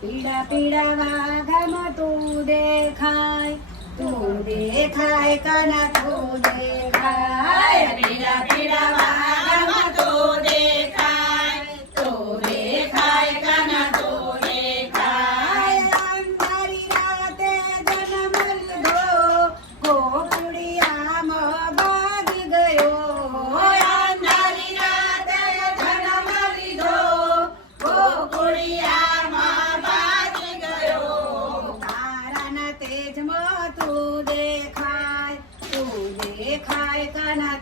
પીડા પીડા વાઘમાં તું દેખાય તું દેખાય કના તું દેખાય. પીડા પીડા ઉદરે ખાય ઉદરે ખાય કાના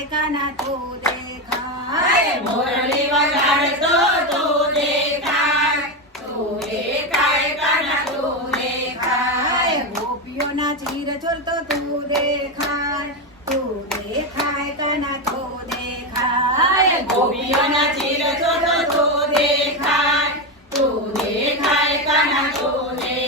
વગાડતાના તો દેખાય. મોરલી વગાડતો તો દેખાય. તો દેખાય કાના તો દેખાય. ગોપીઓના ચીર ચોરતો તું દેખાય. તું દેખાય કાના તો તું દેખાય.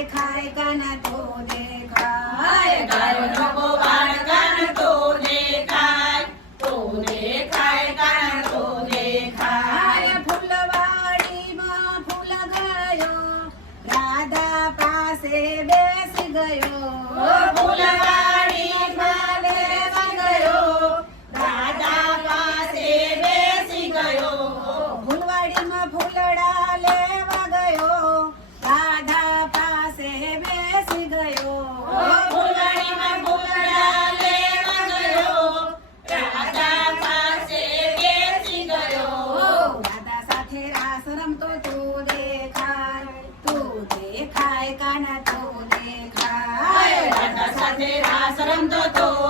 દેખાય ફૂલ ગયો. રાધા પાસે બેસી ગયો. ફૂલવાડીમાં બેસી the door